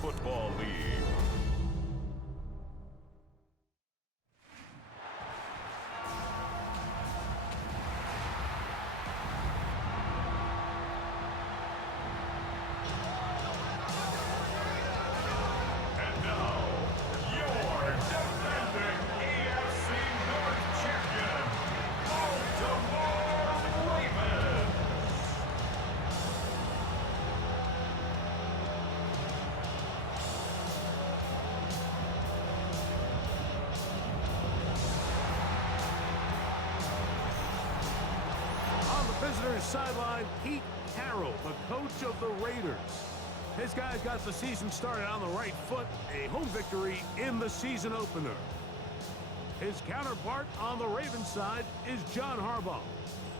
Football League. And now, your defending AFC North champion, Baltimore Ravens. On the visitors' sideline, Pete Carroll, the coach of the Raiders. His guys got the season started on the right foot, a home victory in the season opener. His counterpart on the Ravens side is John Harbaugh.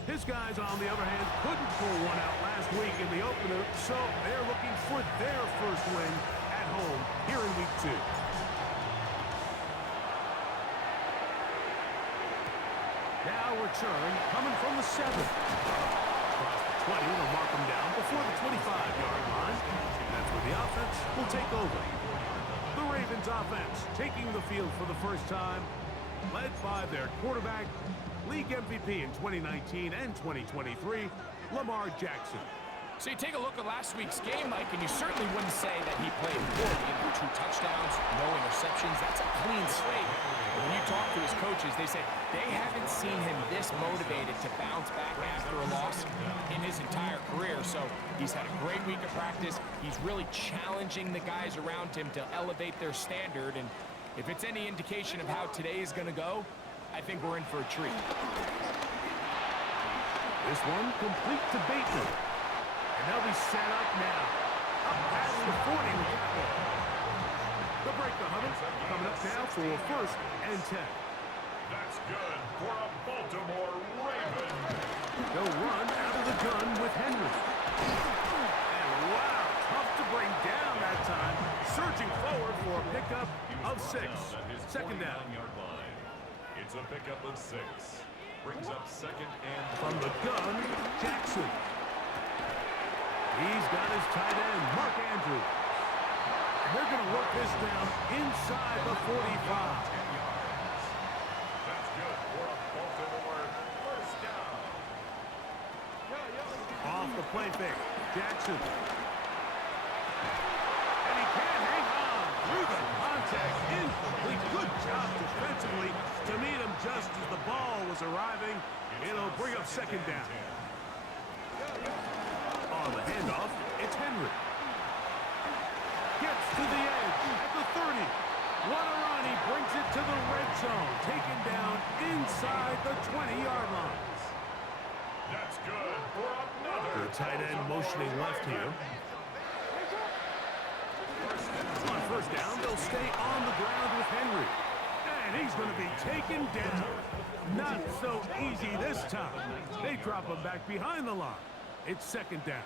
His guys, on the other hand, couldn't pull one out last week in the opener, so they're looking for their first win at home here in Week 2. Now return coming from the 7. Across the 20, they'll mark him down before the 25-yard line. That's where the offense will take over. The Ravens offense taking the field for the first time, led by their quarterback, league MVP in 2019 and 2023, Lamar Jackson. So you take a look at last week's game, Mike, and you certainly wouldn't say that he played poorly. 2 touchdowns, no interceptions. That's a clean slate. But when you talk to his coaches, they say they haven't seen him this motivated to bounce back after a loss in his entire career. So he's had a great week of practice. He's really challenging the guys around him to elevate their standard. And if it's any indication of how today is going to go, I think we're in for a treat. This one complete to Bateman. And they'll be set up now. Up past the 40 with that one. They'll break the huddle. Coming up now for first and 10. That's good for a Baltimore Raven. They'll run out of the gun with Henry. And wow, tough to bring down that time. Surging forward for a pickup of 6. Second down. It's a pickup of 6. Brings up second and From the gun, Jackson. He's got his tight end, Mark Andrews. And they're going to work this down inside the 45. That's good for a Baltimore first down. Off the play fake, Jackson. And he can't hang on through the contact. Incomplete. Good job defensively to meet him just as the ball was arriving. It'll bring up second down. On the handoff, it's Henry. Gets to the edge at the 30. What a run. He brings it to the red zone. Taken down inside the 20-yard line. That's good for another. The tight end motioning left here. On first down, they'll stay on the ground with Henry. And he's going to be taken down. Not so easy this time. They drop him back behind the line. It's second down.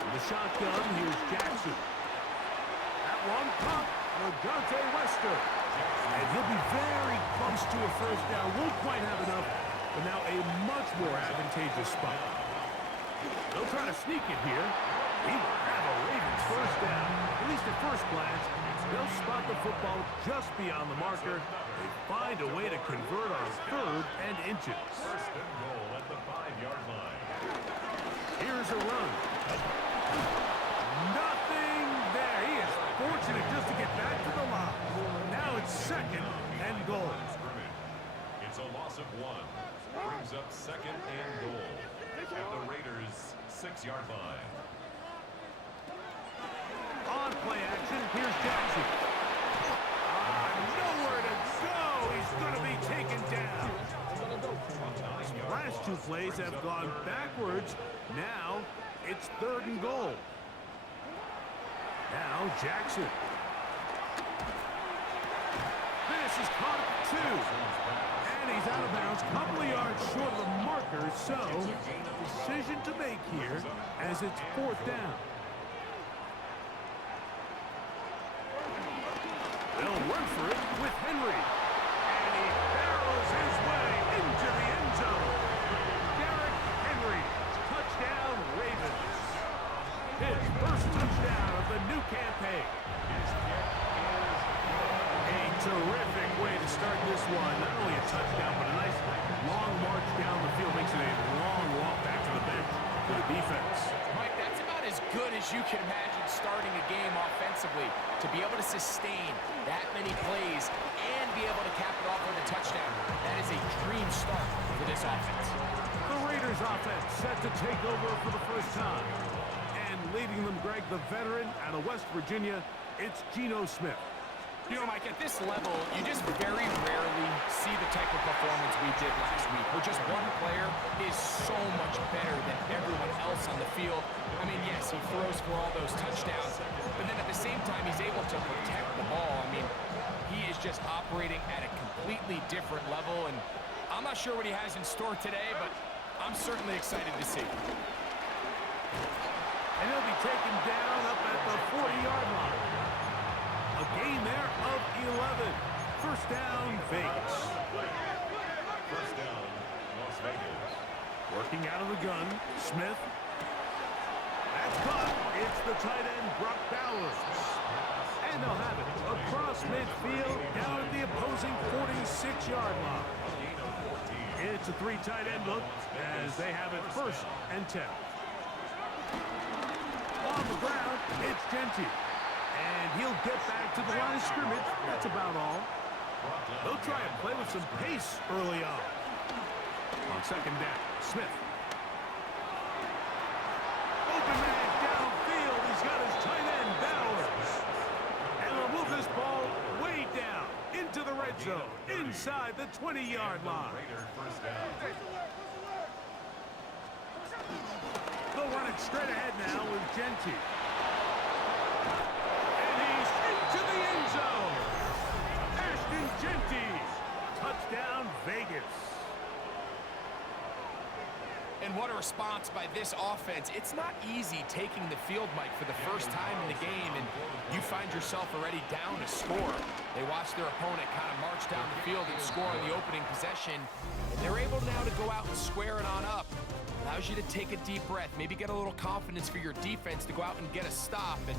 In the shotgun, here's Jackson. That one caught for Dante Wester. And he'll be very close to a first down. Won't quite have enough, but now a much more advantageous spot. They'll try to sneak it here. He will have a Ravens first down. At least at first glance, they'll spot the football just beyond the marker. They find a way to convert on third and inches. First and goal at the 5-yard line. Here's a run. Nothing there. He is fortunate just to get back to the line. Now it's second and goal. It's a loss of 1. Brings up second and goal at the Raiders' 6-yard line. On play action, here's Jackson. Nowhere to go. He's going to be taken down. Last 2 plays have gone backwards. Now it's third and goal. Now Jackson. This is caught at 2. And he's out of bounds, couple of yards short of the marker. So, decision to make here as it's fourth down. They'll run for it with Henry. And he barrels his way into the end zone. Derrick Henry, touchdown Ravens. his first touchdown of the new campaign. A terrific way to start this one. Not only a touchdown, but a nice long march down the field. Makes it a long walk back to the bench for the defense. Mike, that's about as good as you can imagine starting a game offensively. To be able to sustain that many plays and be able to cap it off with a touchdown, that is a dream start for this offense. The Raiders offense set to take over for the first time. And leading them, Greg, the veteran out of West Virginia, it's Geno Smith. You know, Mike, at this level, you just very rarely see the type of performance we did last week, where just one player is so much better than everyone else on the field. I mean, yes, he throws for all those touchdowns, but then at the same time, he's able to protect the ball. I mean, he is just operating at a completely different level, and I'm not sure what he has in store today, but I'm certainly excited to see. And he'll be taken down up at the 40-yard line. A gain there of 11. First down, Vegas. First down, Las Vegas. Working out of the gun, Smith. That's caught. It's the tight end, Brock Bowers. And they'll have it across midfield down at the opposing 46-yard line. It's a three tight end look as they have it first and 10. On the ground, it's Genty. And he'll get back to the line of scrimmage. That's about all. They'll try and play with some pace early on. On second down, Smith. Open man downfield. He's got his tight end, Bowers. And they'll move this ball way down into the red zone, inside the 20-yard line. They'll run it straight ahead now with Genty. To the end zone. Ashton Genty. Touchdown, Vegas. And what a response by this offense. It's not easy taking the field, Mike, for the first time in the game, and you find yourself already down to score. They watch their opponent kind of march down the field and score on the opening possession, and they're able now to go out and square it on up. Allows you to take a deep breath, maybe get a little confidence for your defense to go out and get a stop, and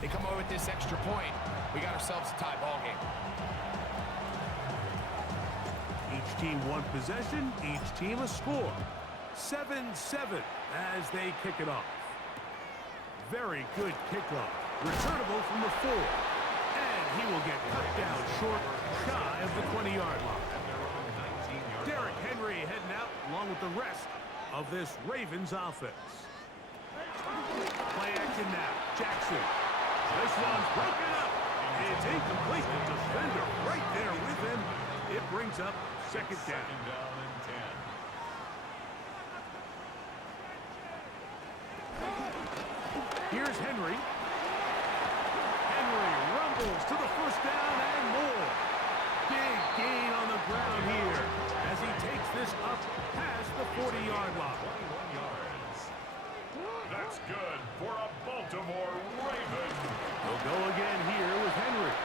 they come away with this extra point. We got ourselves a tie ball game. Each team one possession, each team a score. 7-7 as they kick it off. Very good kickoff. Returnable from the 4. And he will get cut down short, shy of the 20-yard line. Derrick Henry heading out along with the rest of this Ravens offense. Play action now. Jackson. This one's broken up. It's incomplete. The defender right there with him. It brings up second down. and 10. Here's Henry. Henry rumbles to the first down and more. Big gain on the ground here as he takes this up past the 40-yard line. 21 yards. That's good for a Baltimore Raven. They'll go again here with Henry.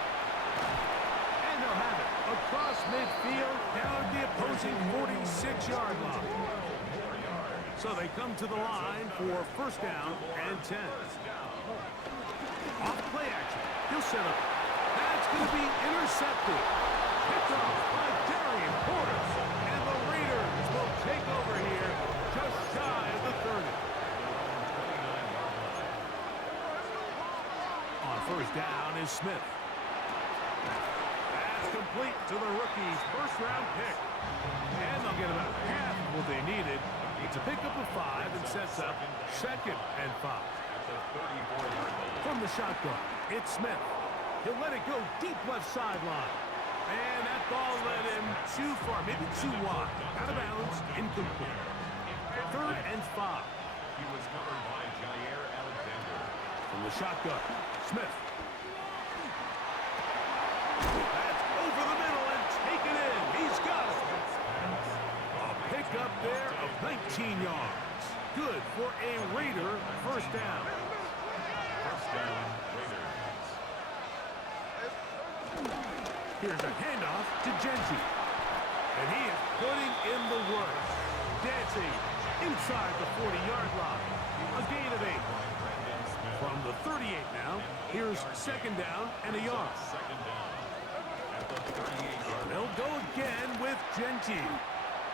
And they'll have it across midfield down at the opposing 46-yard line. So they come to the line for first down and 10. Off play action. He'll set up. That's going to be intercepted. Picked off by Darian Porter. And the Raiders will take over here just shy of the 30. On first down is Smith. That's complete to the rookie's first-round pick. And they'll get about half of what they needed. It's a pickup of 5 and sets up second and 5. From the shotgun, it's Smith. He'll let it go deep left sideline. And that ball led him too far, maybe too wide. Out of bounds, incomplete. Third and 5. He was covered by Jair Alexander. From the shotgun, Smith. That's over the middle and taken in. He's got it. A pickup there of 19 yards. Good for a Raider first down. First down, Raiders. Here's a handoff to Genty. And he is putting in the work. Dancing inside the 40-yard line. A gain of 8. From the 38 now, here's second down and a yard. Second down at the 38-yard line. They'll go again with Genty.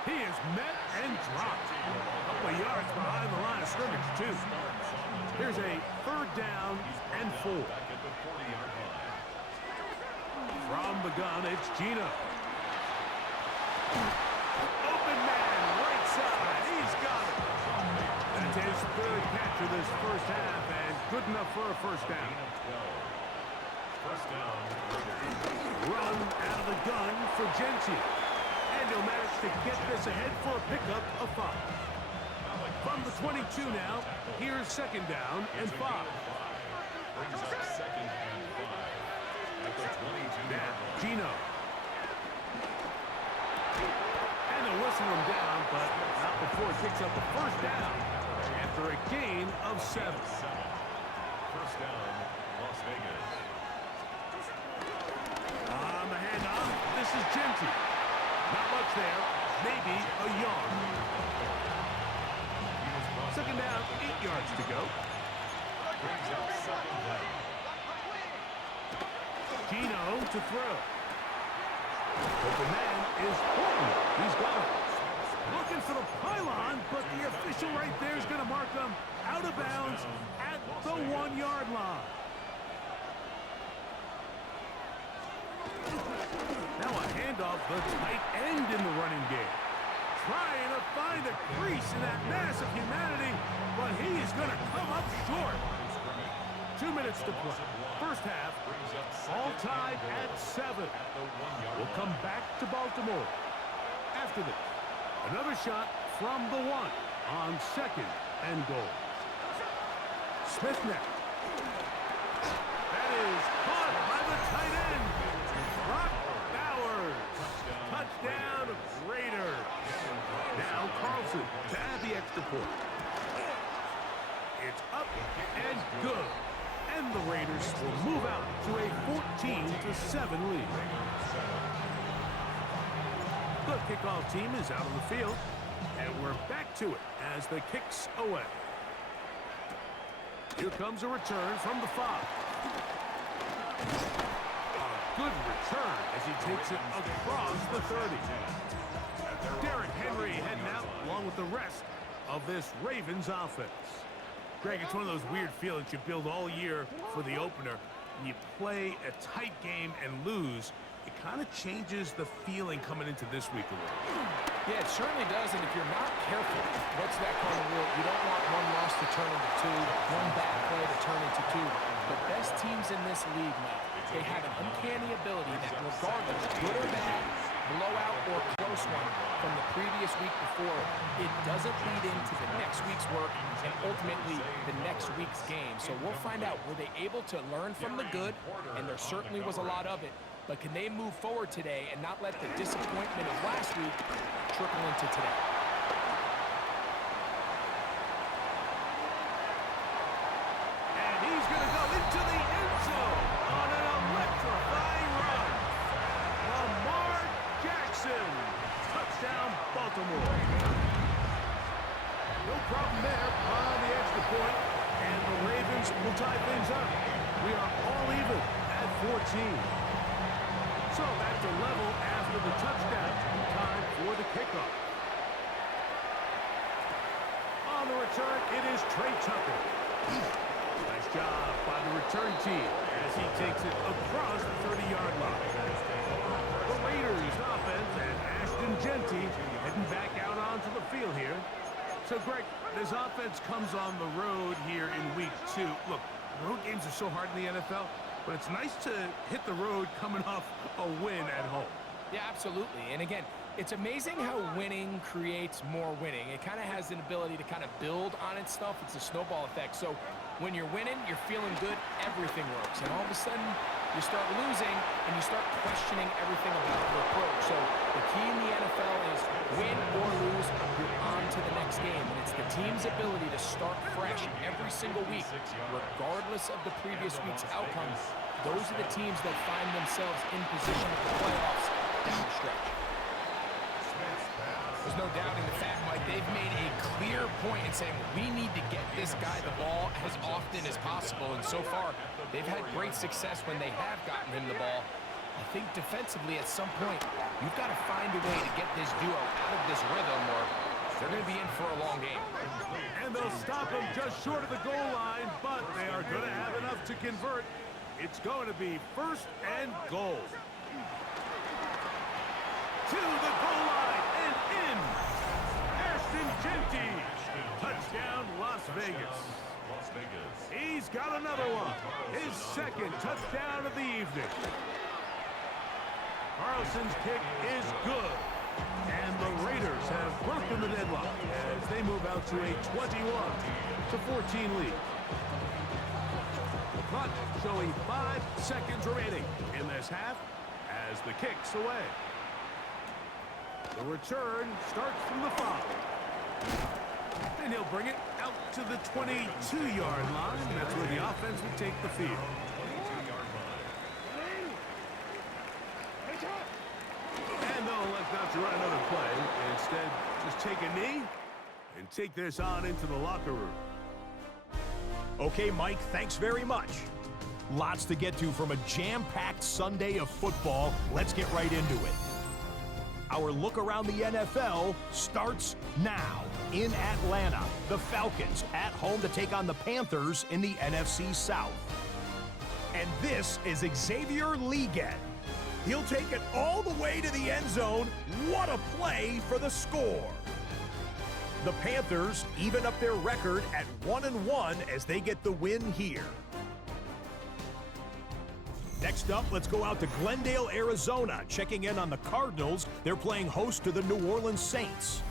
He is met and dropped. A couple of yards behind the line of scrimmage, too. Here's a third down and 4. Back at the 40-yard line. From the gun, it's Gino. Open man, right side. He's got it. That's his third catch of this first half, and good enough for a first down. First down. Run out of the gun for Genty. And he'll manage to get this ahead for a pickup of 5. From the 22 now, here's second down and 5. Brings up second and 5 at the 22-yard Now, line. Gino. And they'll whistle him down, but not before he picks up the first down after a gain of 7. First down, Las Vegas. On the handoff, this is Genty. Not much there, maybe a yard. Second down, 8 yards to go. Brings up second down. Gino to throw. Open man is Horton. He's got it. Looking for the pylon, but the official right there is going to mark them out of bounds at the 1-yard line. Now a handoff, the tight end in the running game. Trying to find a crease in that mass of humanity, but he is going to come up short. 2 minutes to play. First half, all tied at 7. We'll come back to Baltimore. After this, another shot from the 1 on second and goal. Smith now. That is caught by the tight end. Brock Bowers. Touchdown, Raiders. Now Carlson to add the extra point. It's up and good. And the Raiders will move out to a 14-7 lead. The kickoff team is out on the field, and we're back to it as the kick's away. Here comes a return from the 5. A good return as he takes it across the 30. Derrick Henry heading out along with the rest of this Ravens offense. Greg, it's one of those weird feelings you build all year for the opener, and you play a tight game and lose. It kind of changes the feeling coming into this week a little. Yeah, it certainly does, and if you're not careful, what's that kind of rule? You don't want one loss to turn into 2, one bad play to turn into 2. The best teams in this league now, they have an uncanny ability that regardless, good or bad, blowout or close one from the previous week before, it doesn't lead into the next week's work and ultimately the next week's game. So we'll find out, were they able to learn from the good? And there certainly was a lot of it. But can they move forward today and not let the disappointment of last week trickle into today? And he's going to go into the end zone on an electrifying run. Lamar Jackson. Touchdown, Baltimore. No problem there on the extra point, and the Ravens will tie things up. We are all even at 14. So back to level after the touchdown. Time for the kickoff. On the return, it is Trey Tucker. Nice job by the return team as he takes it across the 30-yard line. The Raiders offense and Ashton Genty heading back out onto the field here. So, Greg, this offense comes on the road here in week 2. Look, road games are so hard in the NFL, but it's nice to hit the road coming off a win at home. Yeah, absolutely. And again, it's amazing how winning creates more winning. It kind of has an ability to kind of build on its stuff. It's a snowball effect. So when you're winning, you're feeling good, everything works. And all of a sudden, you start losing, and you start questioning everything about your approach. So the key in the NFL is win or lose, you're on to the next game. And it's the team's ability to start fresh every single week, regardless of the previous week's outcomes. Those are the teams that find themselves in position for the playoffs down the stretch. There's no doubting the fact, Mike, they've made a clear point in saying we need to get this guy the ball as often as possible, and so far, they've had great success when they have gotten him the ball. I think defensively at some point, you've got to find a way to get this duo out of this rhythm or they're going to be in for a long game. And they'll stop him just short of the goal line, but they are going to have enough to convert. It's going to be 1st and goal. To the goal line and in. Ashton Genty. Touchdown, Las Vegas. He's got another one. His 2nd touchdown of the evening. Carlson's kick is good. And the Raiders have broken the deadlock as they move out to a 21-14 lead. The clock showing 5 seconds remaining in this half as the kick's away. The return starts from the 5. And he'll bring it out to the 22-yard line. That's where the offense will take the field. And they'll elect not to run another play. Instead, just take a knee and take this on into the locker room. Okay, Mike, thanks very much. Lots to get to from a jam-packed Sunday of football. Let's get right into it. Our look around the NFL starts now. In Atlanta, the Falcons at home to take on the Panthers in the NFC South. And this is Xavier Legette. He'll take it all the way to the end zone. What a play for the score. The Panthers even up their record at 1-1 as they get the win here. Next up, let's go out to Glendale, Arizona, checking in on the Cardinals. They're playing host to the New Orleans Saints.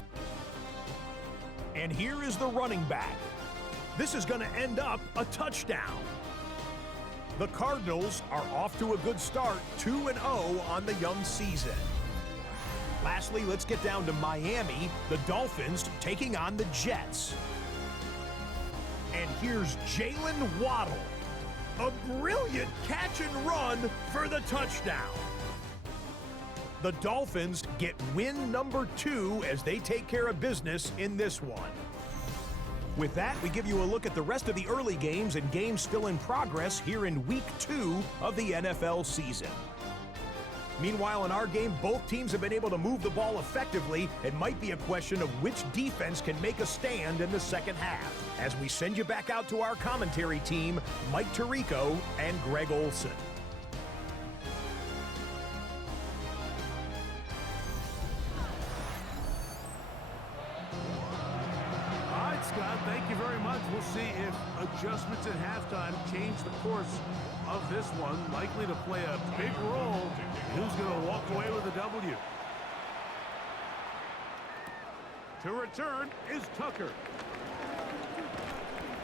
And here is the running back. This is going to end up a touchdown. The Cardinals are off to a good start, 2-0 on the young season. Lastly, let's get down to Miami, the Dolphins taking on the Jets. And here's Jalen Waddle. A brilliant catch and run for the touchdown. The Dolphins get win number 2 as they take care of business in this one. With that, we give you a look at the rest of the early games and games still in progress here in Week 2 of the NFL season. Meanwhile, in our game, both teams have been able to move the ball effectively. It might be a question of which defense can make a stand in the second half. As we send you back out to our commentary team, Mike Tirico and Greg Olson. Scott, thank you very much. We'll see if adjustments at halftime change the course of this one. Likely to play a big role. Who's going to walk away with a W? To return is Tucker.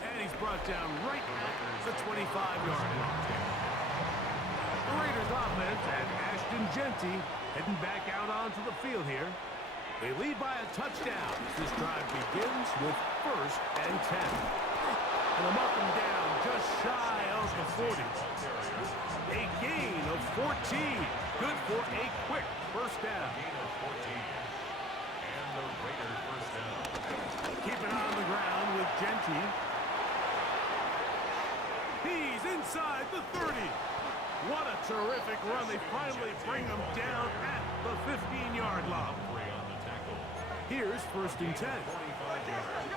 And he's brought down right at the 25-yard line. The Raiders offense and Ashton Genty heading back out onto the field here. They lead by a touchdown. This drive begins with 1st and 10. And a up and down just shy of the 40. A gain of 14. Good for a quick first down. And the Raiders first down. Keep it on the ground with Genty. He's inside the 30. What a terrific run. They finally bring him down at the 15-yard line. Here's 1st and 10. 45 yards.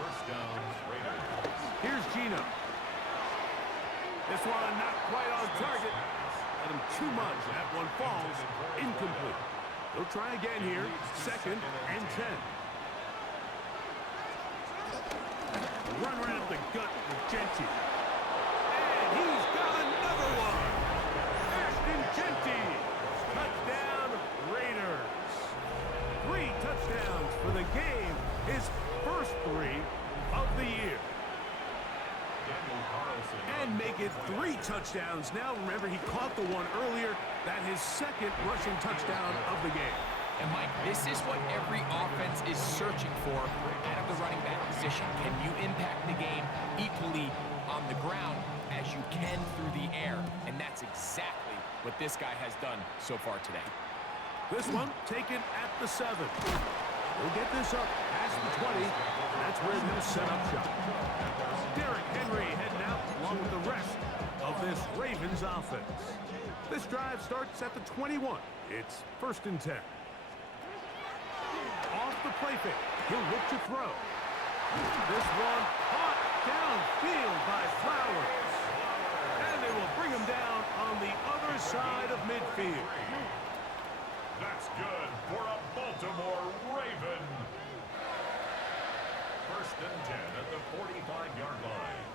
First down, Raiders. Here's Gino. This one not quite on target. Let him too much. That one falls incomplete. They'll try again here. 2nd and 10. Run right up the gut with Genty. And he's got another one. Ashton Genty. Touchdown, Raiders. 3 touchdowns for the game. His first 3 of the year. And make it 3 touchdowns now. Remember, he caught the one earlier. That his 2nd rushing touchdown of the game. And Mike, this is what every offense is searching for out of the running back position. Can you impact the game equally on the ground as you can through the air? And that's exactly what this guy has done so far today. This one taken at the 7. We'll get this up past the 20. That's where they'll set up shop. Derrick Henry heading out along with the rest of this Ravens offense. This drive starts at the 21. It's 1st and 10. Off the play fake. He'll look to throw. This one caught downfield by Flowers. And they will bring him down on the other side of midfield. That's good for a Baltimore Raven. 1st and 10 at the 45-yard line.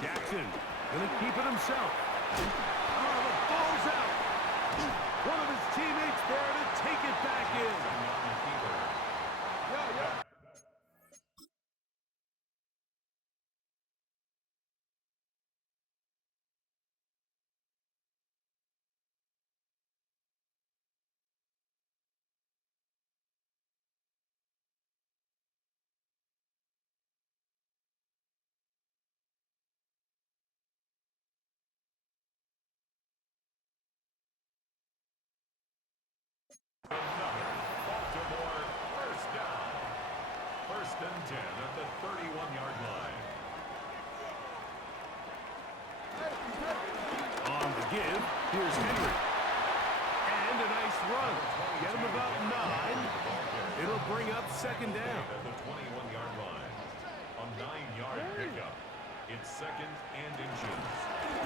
Jackson going to keep it himself. Oh, the ball's out. One of his teammates there to take it back in. Another Baltimore 1st down. 1st and 10 at the 31-yard line. On the give, here's Henry. And a nice run. Get him about 9. It'll bring up 2nd down. At the 21-yard line. A 9-yard pickup. It's 2nd and inches.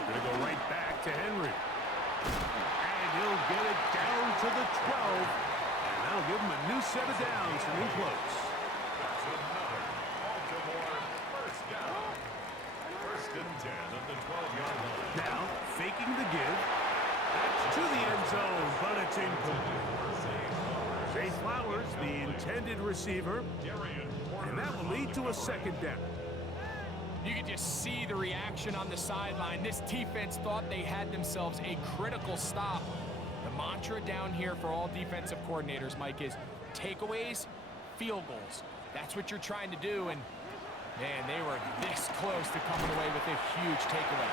Gonna go right back to Henry. And he'll get it down to the 12. And that'll give him a new set of downs from in close. That's another Baltimore 1st down. 1st and 10 at the 12-yard line. Now, faking the give. That's to the end zone, but it's incomplete. Zay Flowers, the intended receiver. And that will lead to a 2nd down. You can just see the reaction on the sideline. This defense thought they had themselves a critical stop. The mantra down here for all defensive coordinators, Mike, is takeaways, field goals. That's what you're trying to do, and, man, they were this close to coming away with a huge takeaway.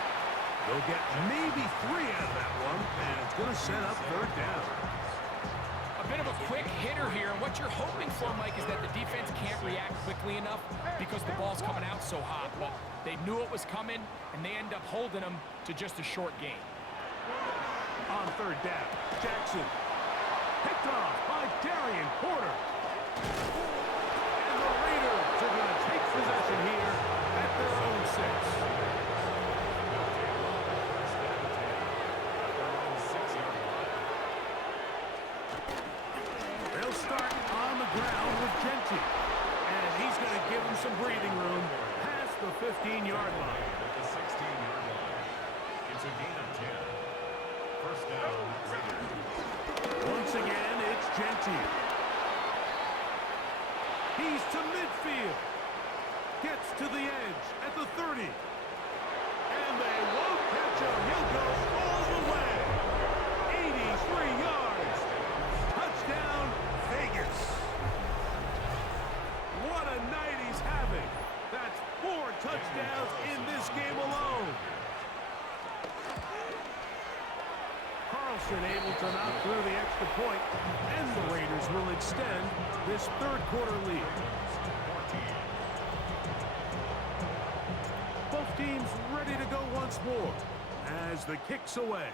They'll get maybe 3 out of that one, and it's going to set up 3rd down. A bit of a quick hitter here, and what you're hoping for, Mike, is that the defense can't react quickly enough because the ball's coming out so hot, but they knew it was coming, and they end up holding them to just a short gain. On 3rd down, Jackson. Picked off by Darian Porter. And the Raiders are going to take possession here at their own 6. They'll start on the ground with Genty. And he's going to give him some breathing room past the 15-yard line. At the 16-yard line. It's a gain of 10. 1st down, Raiders. Once again, it's Genty. He's to midfield. Gets to the edge at the 30. And they won't catch him. He'll go all the way. 83 yards. Touchdown, Vegas. What a night he's having. That's 4 touchdowns in this game alone. Carlson able to knock through the extra point, and the Raiders will extend this 3rd quarter lead. Both teams ready to go once more as the kick's away.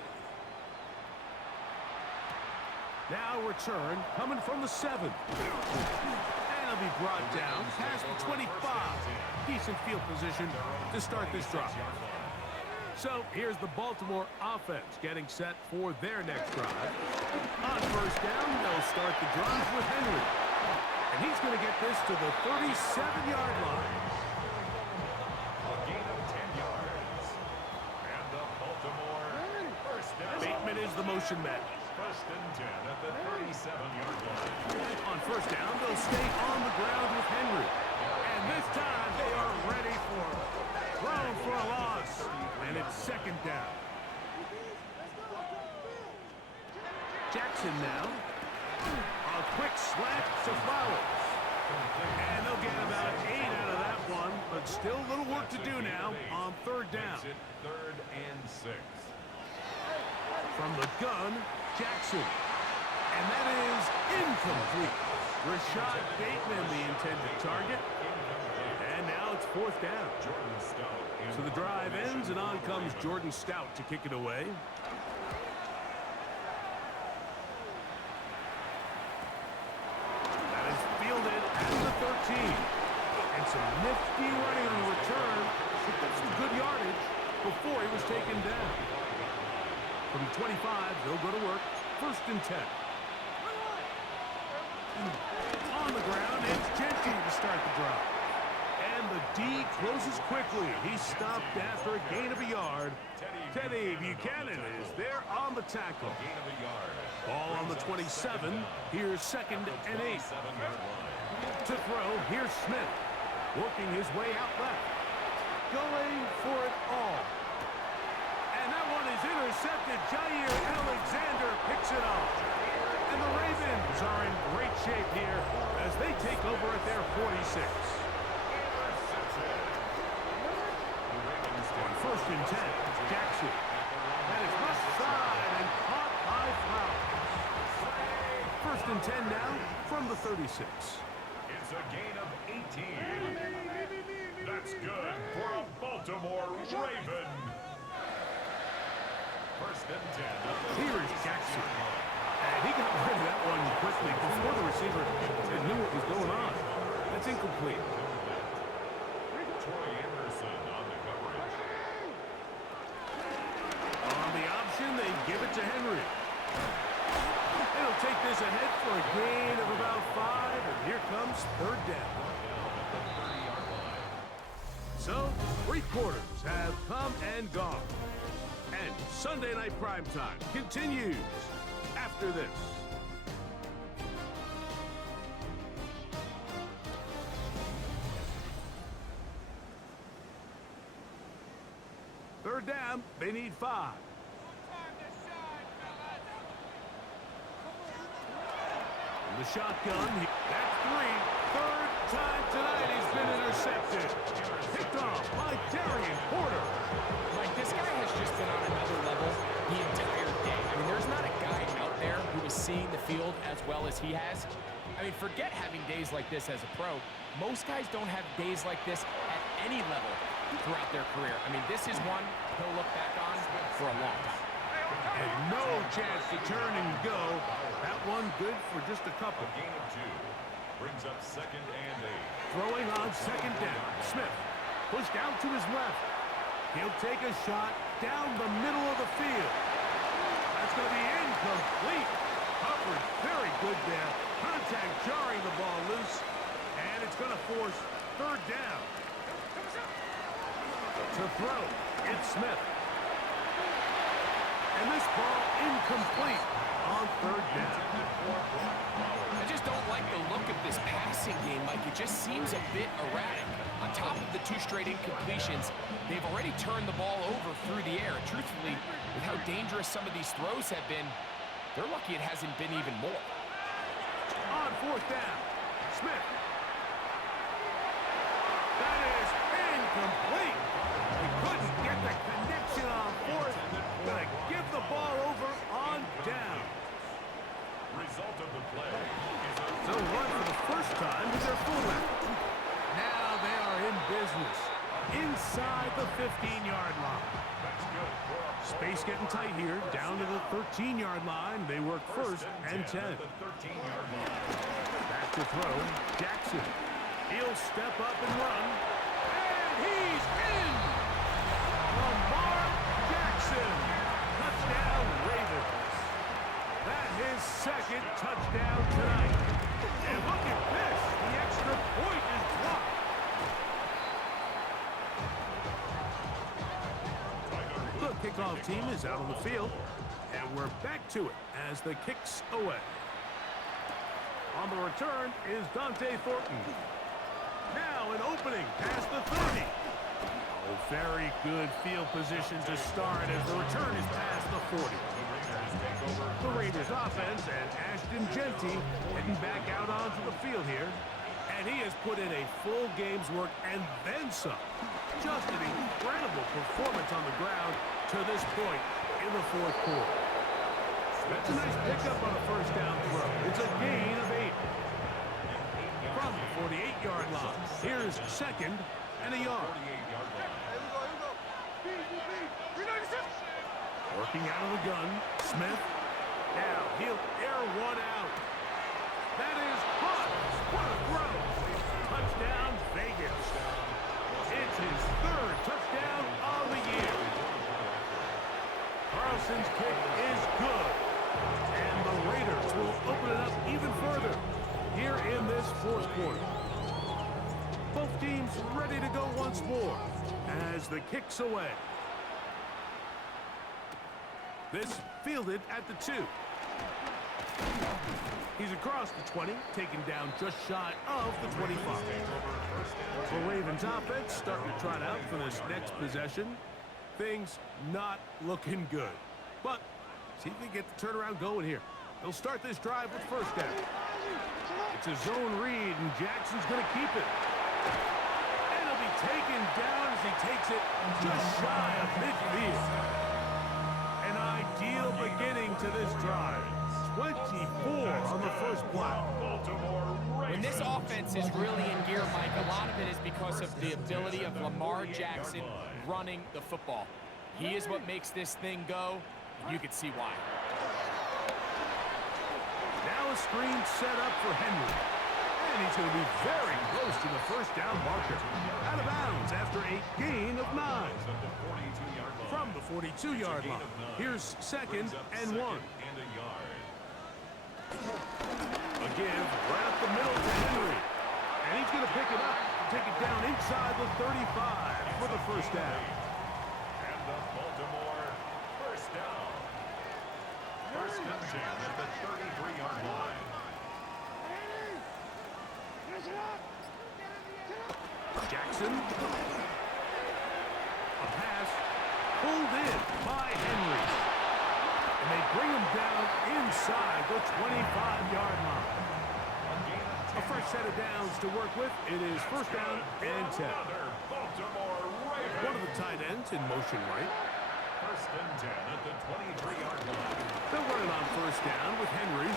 Now return coming from the 7. And he'll be brought down past the 25. Decent field position to start this drive. So here's the Baltimore offense getting set for their next drive. On 1st down, they'll start the drive with Henry. And he's going to get this to the 37-yard line. A gain of 10 yards. And the Baltimore 1st down. Bateman is the motion man. 1st and 10 at the 37-yard line. On 1st down, they'll stay on the ground with Henry. And this time they are ready for thrown for a loss. And it's 2nd down. Jackson now. A quick slant to Flowers. And they'll get about 8 out of that one, but still a little work to do now on 3rd down. Makes it 3rd and 6. From the gun, Jackson. And that is incomplete. Rashad Bateman, the intended target. And now it's fourth down. So the drive ends, and on comes Jordan Stout to kick it away. That is fielded at the 13. And some nifty running on the return. Picked up some good yardage before he was taken down. From the 25, they'll go to work. First and 10. On the ground, it's Genty to start the drive. And the D closes quickly. He's stopped after a gain of a yard. Teddy Buchanan is there on the tackle. Ball on the 27. Here's second and 8. To throw, here's Smith. Working his way out left. Going for it all. And that one is intercepted. Jair Alexander picks it up. And the Ravens are in great shape here as they take over at their 46. On first and 10, Jackson. That is left side and caught by Flowers. First and 10 now from the 36. It's a gain of 18. That's good for a Baltimore Raven. First and 10. Here is Jackson. And he got rid of that one quickly before the receiver knew what was going on. That's incomplete. Troy Anderson on the coverage. On the option, they give it to Henry. They'll take this ahead for a gain of about 5, and here comes third down. So, 3 quarters have come and gone. And Sunday Night Primetime continues after this. Third down, they need 5. The shotgun, that's 3. Third time tonight he's been intercepted. Picked off by Darian Porter. Like, this guy has just been on another level the entire day. I mean, there's not a guy out there who is seeing the field as well as he has. I mean, forget having days like this as a pro. Most guys don't have days like this at any level throughout their career. I mean, this is one he'll look back on for a long time. And no chance to turn and go. That one good for just a couple. A gain of 2. Brings up second and 8. Throwing on second down. Smith pushed out to his left. He'll take a shot down the middle of the field. That's going to be incomplete. Covered very good there. Contact jarring the ball loose. And it's going to force third down. To throw, it's Smith. And this ball incomplete on third down. I just don't like the look of this passing game, Mike. It just seems a bit erratic. On top of the 2 straight incompletions, they've already turned the ball over through the air. And truthfully, with how dangerous some of these throws have been, they're lucky it hasn't been even more. On fourth down, Smith. That is incomplete. He couldn't get the connection on fourth. Gonna give the ball over on down. Result of the play. They'll run for the first time with their fullback. Now they are in business. Inside the 15-yard line. Space getting tight here. Down to the 13-yard line. They work first and 10. Back to throw. Jackson. He'll step up and run. And he's in! Lamar Jackson. Touchdown Ravens. That's his second touchdown tonight. And look at this. The extra point is dropped. The kickoff team is out on the field. And we're back to it as the kick's away. On the return is Dante Thornton. Now an opening past the 30. Oh, very good field position to start as the return is past the 40. The Raiders offense and Ashton Genty heading back out onto the field here. And he has put in a full game's work and then some. Just an incredible performance on the ground to this point in the fourth quarter. That's a nice pickup on a first down throw. It's a gain of 8. From the 48-yard line, here's second and a yard. Working out of the gun, Smith. Now he'll air one out. That is caught. What a throw. Touchdown, Vegas. It's his 3rd touchdown of the year. Carlson's kick is good. And the Raiders will open it up even further here in this 4th quarter. Both teams ready to go once more as the kick's away. This fielded at the 2. He's across the 20, taken down just shy of the 25. The Ravens offense starting to trot out for this next possession. Things not looking good. But see if they get the turnaround going here. They'll start this drive with first down. It's a zone read, and Jackson's going to keep it. And he'll be taken down as he takes it just shy of midfield. An ideal beginning to this drive. 24 on the first play. When this offense is really in gear, Mike, a lot of it is because of the ability of Lamar Jackson running the football. He is what makes this thing go, and you can see why. Now a screen set up for Henry. And he's going to be very close to the first down marker. Out of bounds after a gain of 9. From the 42-yard line, here's second and 1. A give right up the middle to Henry. And he's going to pick it up, take it down inside the 35 for the first down. And the Baltimore first down. First and 10 at the 33-yard line. Jackson. A pass pulled in by Henry. And they bring him down inside the 25-yard line. A fresh set of downs to work with. It is first down and 10. One of the tight ends in motion right. First and 10 at the 23-yard line. They'll run it on first down with Henry.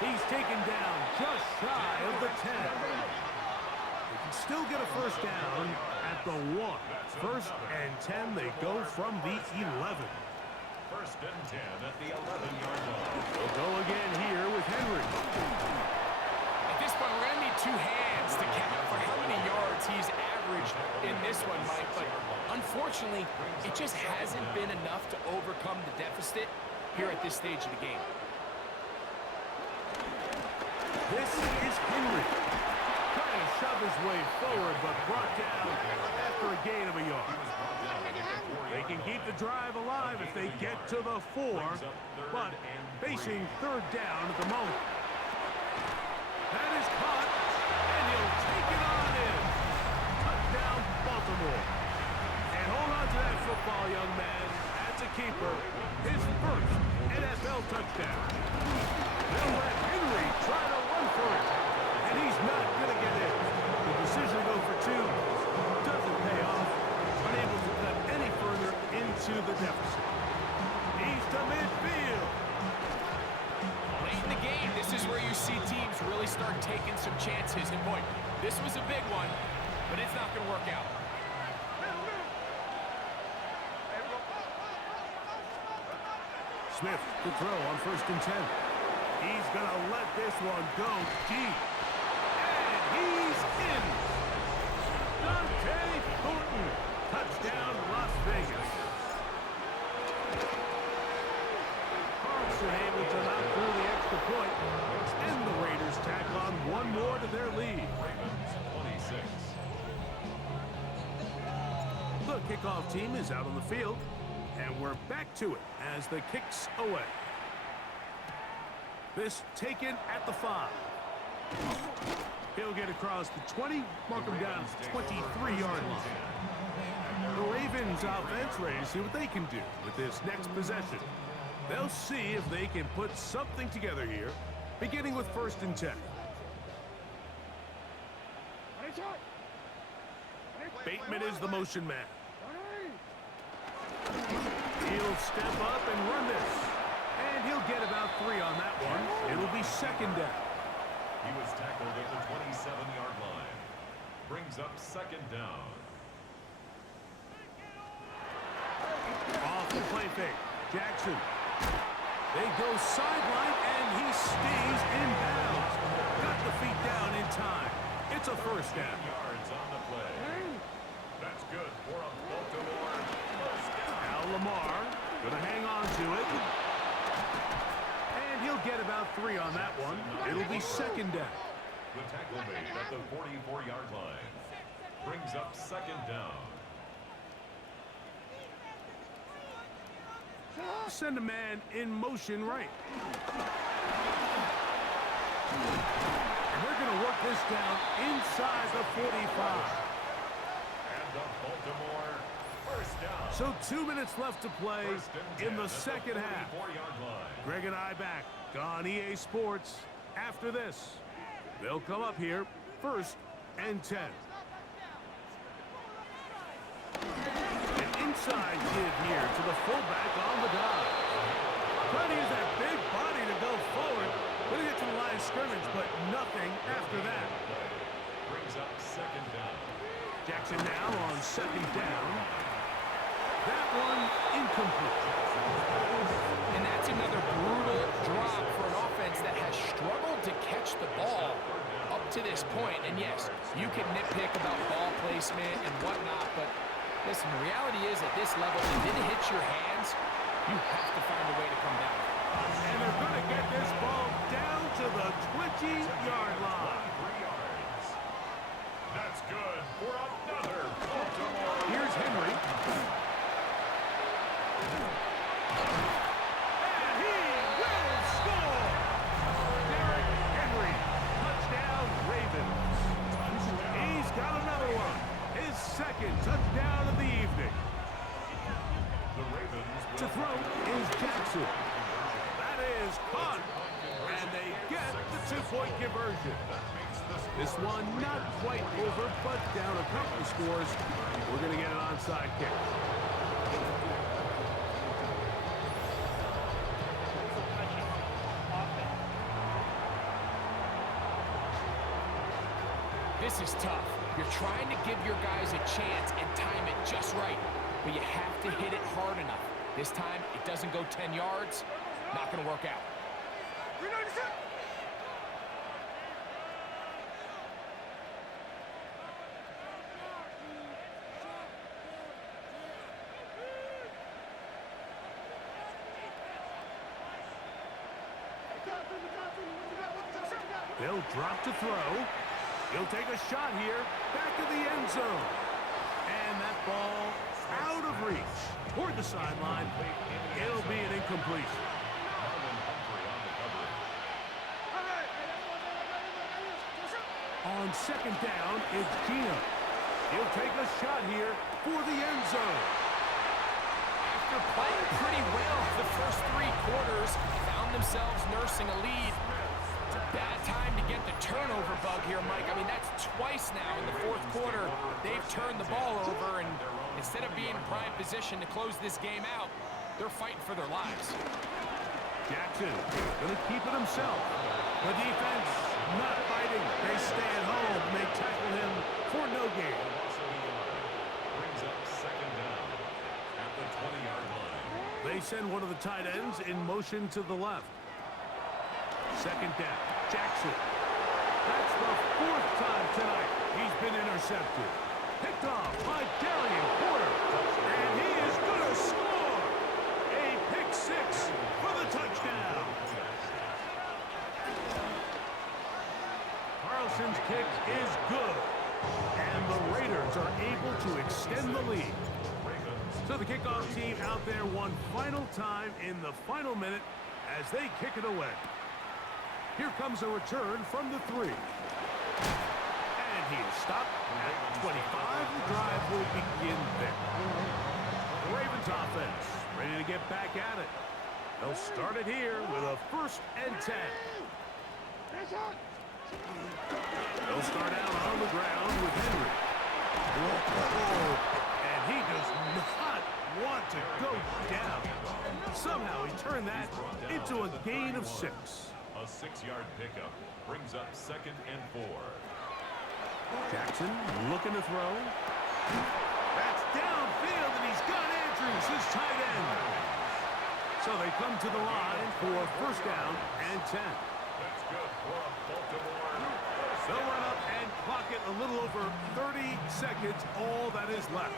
He's taken down just shy of the 10. They can still get a first down at the 1. First and 10, they go from the 11. First and 10 at the 11-yard line. They'll go again here with Henry. At this point, we're going to need 2 hands to count for how many yards he's averaged in this one, Mike. But unfortunately, it just hasn't been enough to overcome the deficit here at this stage of the game. This is Henry. Trying to shove his way forward, but brought down after a gain of a yard. They can keep the drive alive if they get to the 4, but facing third down at the moment. That is caught, and he'll take it on in. Touchdown, Baltimore. And hold on to that football, young man. That's a keeper. His first NFL touchdown. They'll let Henry try to run for it, and he's not going to get in. The decision to go for 2 doesn't pay off. Unable to cut any further into the deficit. He's to midfield. Late in the game, this is where you see teams really start taking some chances. And boy, this was a big one, but it's not going to work out. Smith to throw on first and 10. He's going to let this one go deep. And he's in. Dante Thornton. Touchdown, Las Vegas. Carlson able to knock through the extra point. And the Raiders tack on 1 more to their lead. Ravens 26. The kickoff team is out on the field. And we're back to it as the kick's away. This taken at the 5. He'll get across the 20, mark him down at the 23-yard line. The Ravens offense ready to see what they can do with this next possession. They'll see if they can put something together here, beginning with first and 10. Bateman is the motion man. He'll step up and run this. And second down. He was tackled at the 27-yard line. Brings up second down. Off the play fake. Jackson. They go sideline, and he stays in bounds. Got the feet down in time. It's a first down. Yards on the play. That's good for a Baltimore first down. Now Lamar going to hang on to it. And he'll get about 3 on that one. It'll be second down. The tackle made at the 44-yard line. Brings up second down. Send a man in motion right. And they're going to work this down inside the 45. And the Baltimore first down. So 2 minutes left to play in the second half. 44-yard line. Greg and I back on EA Sports after this. They'll come up here, 1st and 10. An inside give here to the fullback on the dive. Trying to use that big body to go forward. Putting it to the line of scrimmage, but nothing after that. Brings up second down. Jackson now on second down. That one incomplete. And that's another brutal drop for an offense that has struggled to catch the ball up to this point. And yes, you can nitpick about ball placement and whatnot, but listen, the reality is at this level, if it didn't hit your hands, you have to find a way to come down. And they're going to get this ball down to the 20-yard line. 3 yards. That's good for another Baltimore. Here's Henry. And he will score! Derrick Henry. Touchdown, Ravens. He's got another one. His second touchdown of the evening. The Ravens To throw is Jackson. That is caught. And they get the 2-point conversion. This one not quite over, but down a couple of scores. We're going to get an onside kick. This is tough. You're trying to give your guys a chance and time it just right, but you have to hit it hard enough. This time, it doesn't go 10 yards. Not going to work out. They'll drop to throw. He'll take a shot here, back of the end zone. And that ball out of reach. Toward the sideline. It'll be an incompletion. On second down, it's Gino. He'll take a shot here for the end zone. After playing pretty well the first 3 quarters, found themselves nursing a lead. It's a bad time to get the turnover bug here, Mike. I mean, that's twice now in the 4th quarter. They've turned the ball over, and instead of being in prime position to close this game out, they're fighting for their lives. Jackson going to keep it himself. The defense not fighting. They stay at home. They tackle him for no gain. Brings up second down at the 20-yard line. They send one of the tight ends in motion to the left. Second down, Jackson. That's the 4th time tonight he's been intercepted. Picked off by Darian Porter. And he is going to score. A pick 6 for the touchdown. Carlson's kick is good. And the Raiders are able to extend the lead. So the kickoff team out there one final time in the final minute as they kick it away. Here comes a return from the 3. And he is stopped at 25. The drive will begin there. The Ravens offense ready to get back at it. They'll start it here with a 1st and 10. They'll start out on the ground with Henry. And he does not want to go down. Somehow he turned that into a gain of 6. A A 6-yard pickup brings up 2nd and 4. Jackson looking to throw. That's downfield, and he's got Andrews, his tight end. So they come to the line for 1st down and 10. That's good for a Baltimore. They'll run up and clock it a little over 30 seconds, all that is left.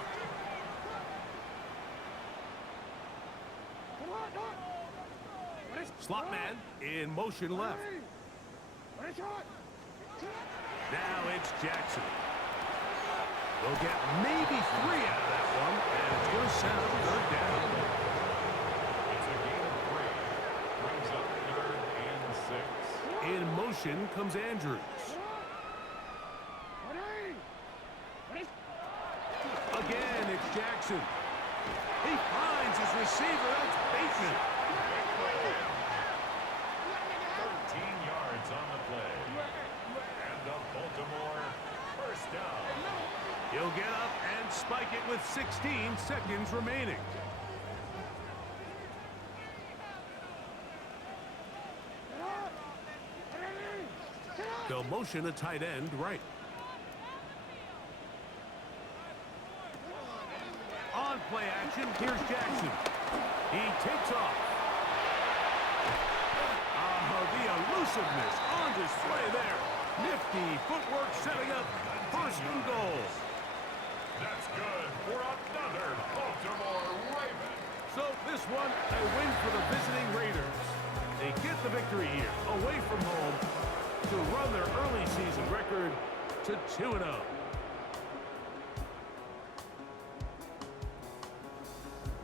Slot man in motion left. Now it's Jackson. They'll get maybe 3 out of that one, and it's going to set up 3rd down. It's a gain of 3. Brings up 3rd and 6. In motion comes Andrews. Again, it's Jackson. He finds his receiver. That's Bateman. 13 yards on the play. And the Baltimore 1st down. He'll get up and spike it with 16 seconds remaining. They'll motion a tight end right. On play action, here's Jackson. He takes off. The elusiveness on display there. Nifty footwork setting up 1st and goal. That's good for another Baltimore Raven. So this one, a win for the visiting Raiders. They get the victory here, away from home, to run their early season record to 2-0.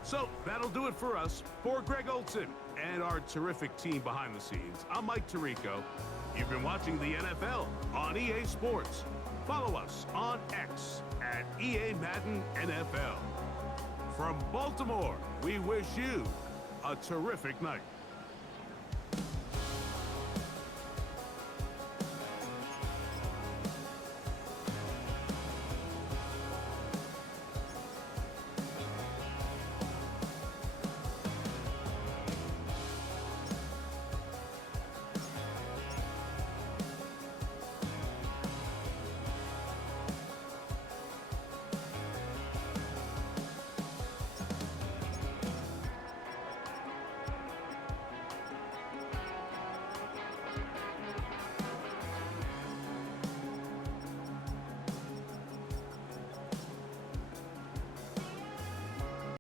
So that'll do it for us. For Greg Olson and our terrific team behind the scenes, I'm Mike Tirico. You've been watching the NFL on EA Sports. Follow us on X at EA Madden NFL. From Baltimore, we wish you a terrific night.